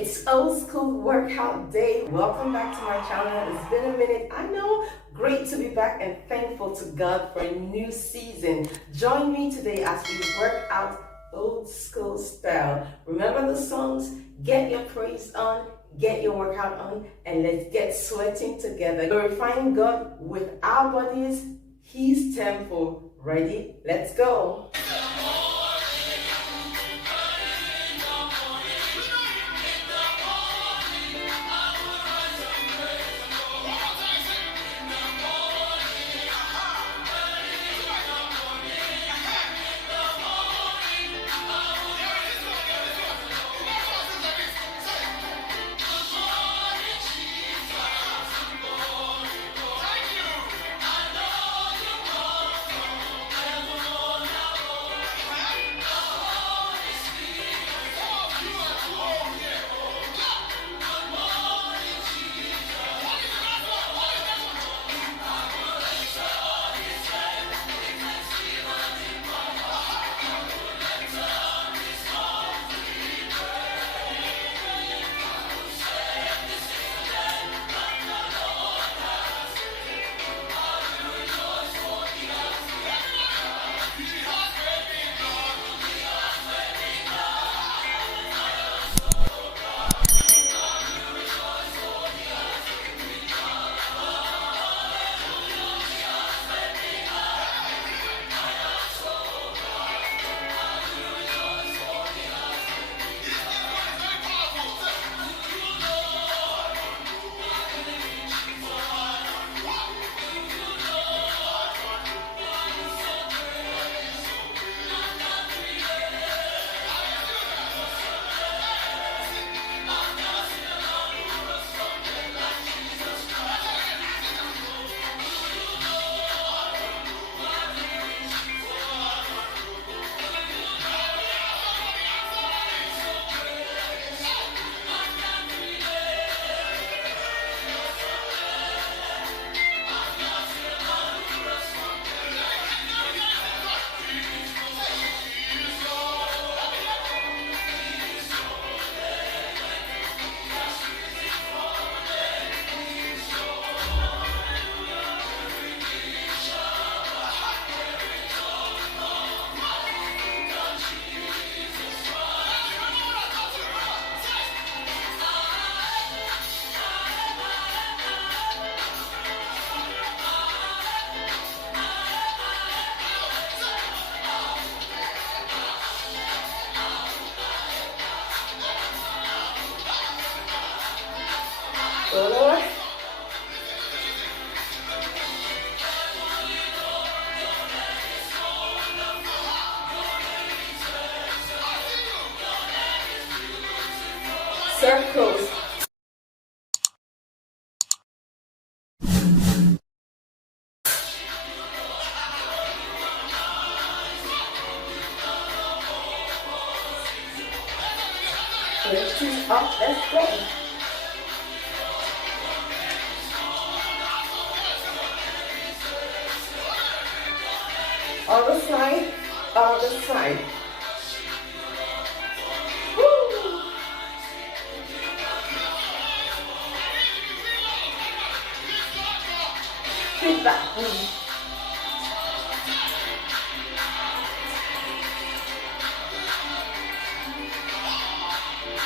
It's old school workout day. Welcome back to my channel. It's been a minute. I know. Great to be back and thankful to God for a new season. Join me today as we work out old school style. Remember the songs? Get your praise on, get your workout on, and let's get sweating together. Glorifying God with our bodies, His temple. Ready? Let's go. Lord. Circles. Lift it up, let's go. Other side, other side. Woo! Sit back.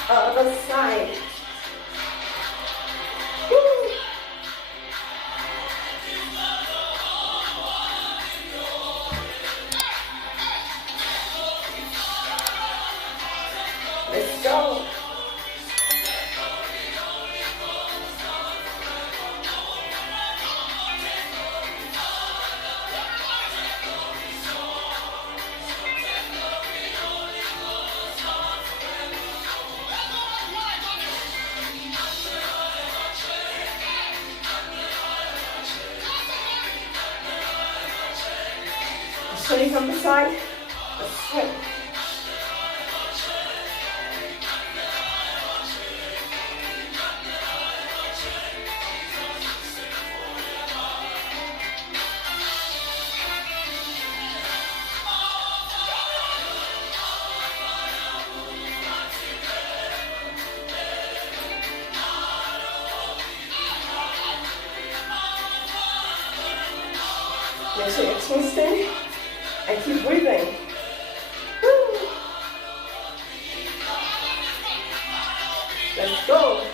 Other side. Woo! Let's go. Turning from the side. Let's go. Make sure you're twisting and keep breathing. Woo. Let's go.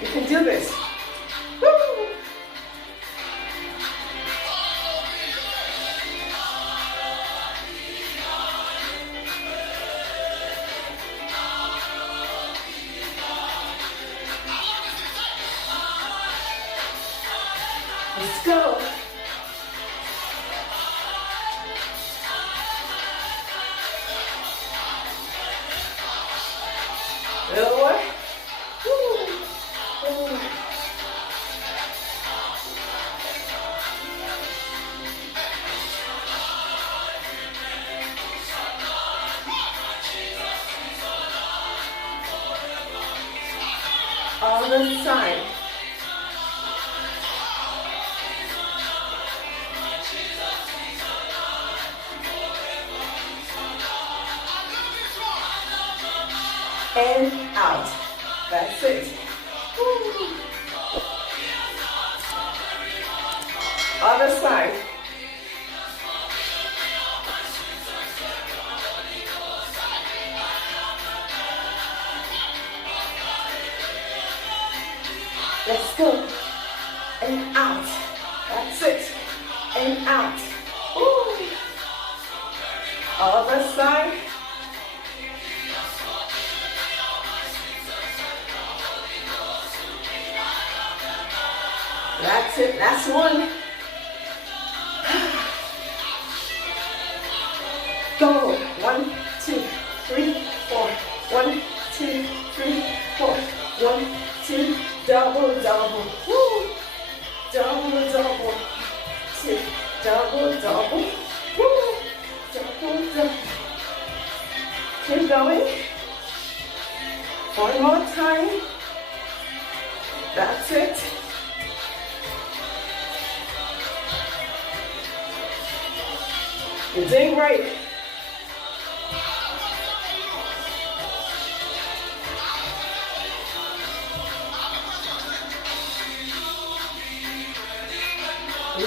You can do this. Woo. Let's go. Lower. Woo. Woo. Other side. And out. That's it. Woo. Other side. Let's go. And out. That's it. And out. Woo. Other side. That's it. Last one. Go. 1, 2, 3, 4. 1, 2, 3, 4. 1, 2. Double, double. Woo. Double, double. 2. Double, double. Woo. Double, double. Keep going. One more time. That's it. You're doing great.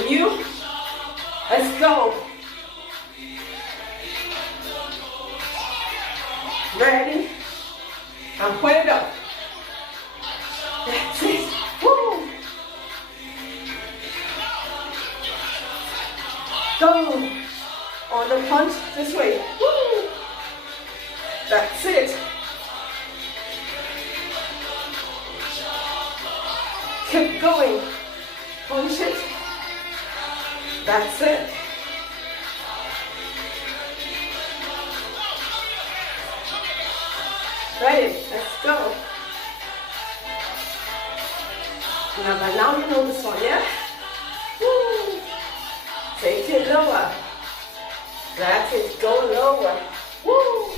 You, let's go. Ready? I'm pointed up. That's it. Woo. Go. On the punch this way. Woo. That's it. Keep going. Punch it. That's it. Ready? Let's go. Now by now you know this one, yeah? Woo. Take it lower. That's it. Go lower. Woo.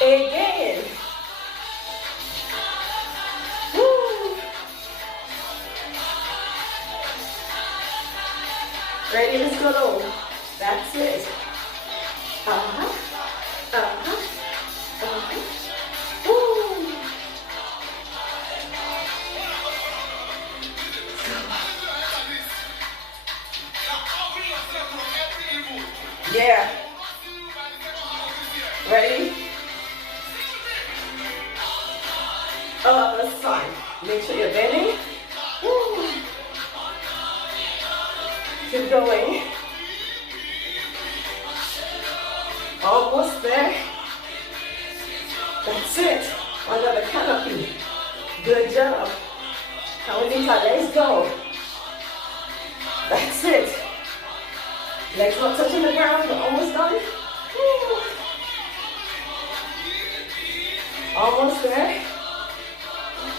Again. Woo. Ready? Let's go low. That's it. Uh-huh. Uh-huh. Uh-huh. Woo. Yeah. Ready? Other side. Make sure you're bending. Woo. Keep going. Almost there. That's it. Under the canopy. Good job. Carolita, let's go. That's it. Legs not touching the ground. We're almost done. Woo. Almost there.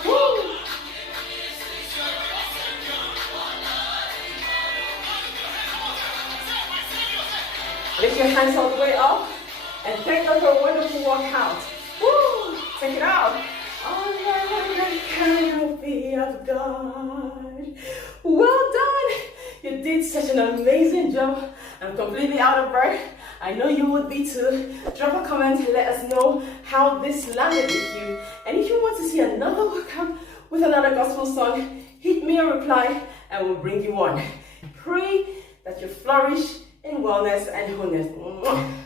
Woo. Lift your hands all the way up and thank God for a wonderful workout. Woo! Take it out. Under the canopy of God. Well done. You did such an amazing job. I'm completely out of breath. I know you would be too. Drop a comment and let us know how this landed with you. And if you want to with another gospel song. Hit me a reply and we'll bring you one. Pray that you flourish in wellness and wholeness.